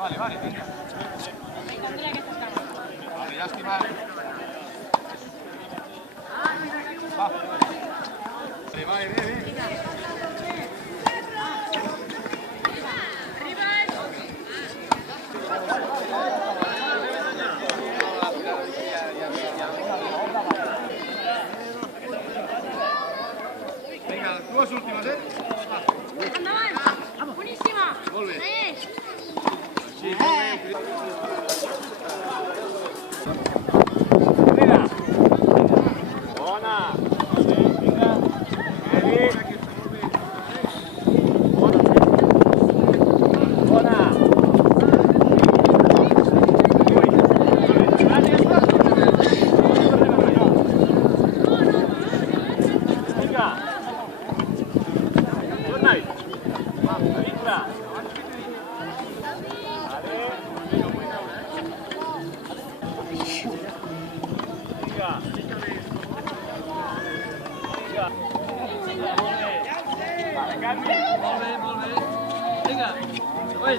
Vale, venga. Vale, llàstima. Va. Bé. Vinga, dues últimes, Endavant! Boníssima! Molt bé. Segueix! Sí, molt bé. Bona! Vinga! Bona! Vinga! Torna-hi! Va, a dintre! Vinga! Molt bé. Vinga. Ui.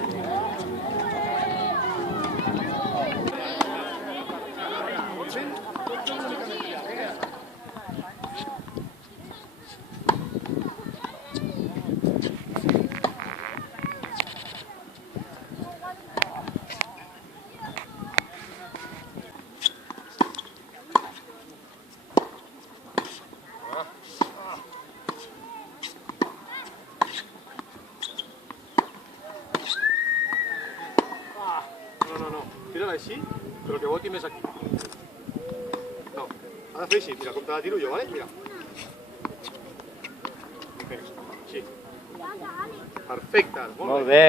No. Tira-la així, però que voti més aquí. No, ha de fer així. Mira, com te la tiro jo, vale? Mira. Així. Perfecte, molt bé.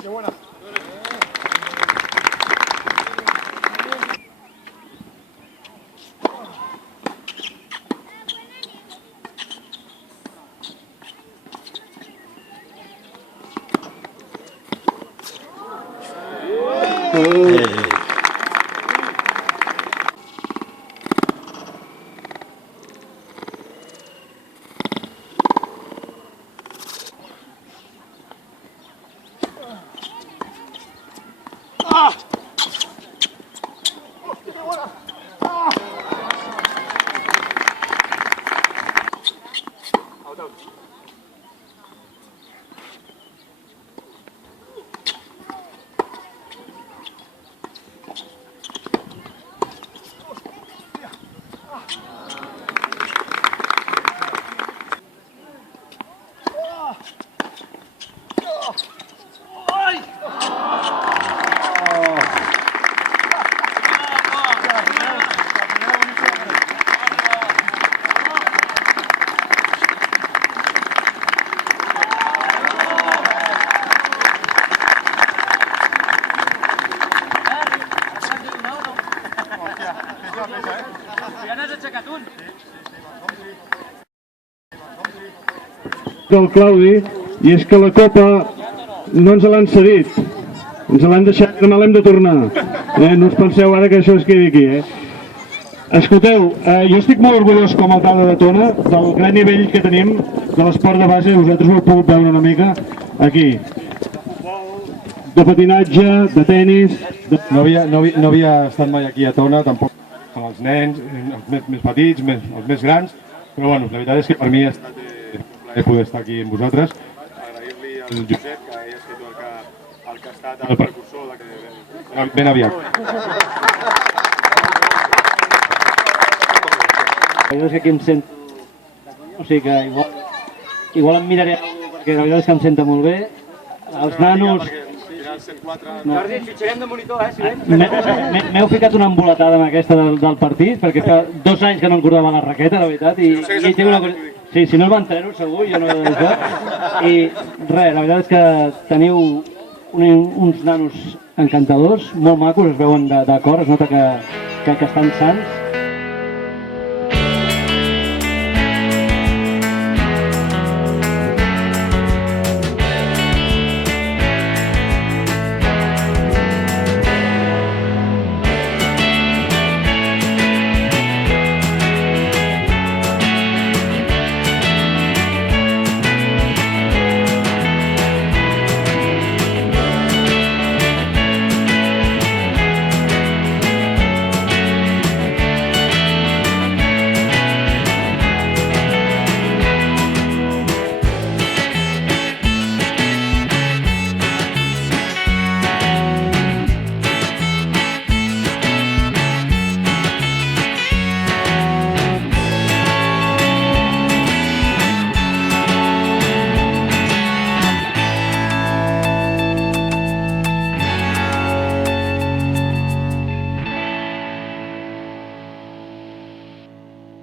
Que bona. Del Claudi, i és que la copa no ens l'han cedit, ens l'han deixat i demà l'hem de tornar. No us penseu ara que això es quedi aquí. Escolteu, jo estic molt orgullós com a alcalde de Tona del gran nivell que tenim de l'esport de base, vosaltres ho heu pogut veure una mica aquí. De patinatge, de tenis... No havia estat mai aquí a Tona, tampoc amb els nens, els més petits, els més grans, però bueno, la veritat és que per mi ha estat un plaer poder estar aquí amb vosaltres. Agrair-li al Josep, que ell ha estat el que ha estat el precursor de ben aviat. Jo és que aquí em sento... O sigui que igual em miraré perquè la veritat és que em sento molt bé. Els nanos... Jordi, et fitxarem de monitor, si vens. M'heu ficat una embolatada amb aquesta del partit, perquè fa 2 anys que no encordava la raqueta, la veritat, i tinc una cosa... Sí, si no el m'entreno, segur, jo no he d'això. I res, la veritat és que teniu uns nanos encantadors, molt macos, es veuen de cor, es nota que estan sants.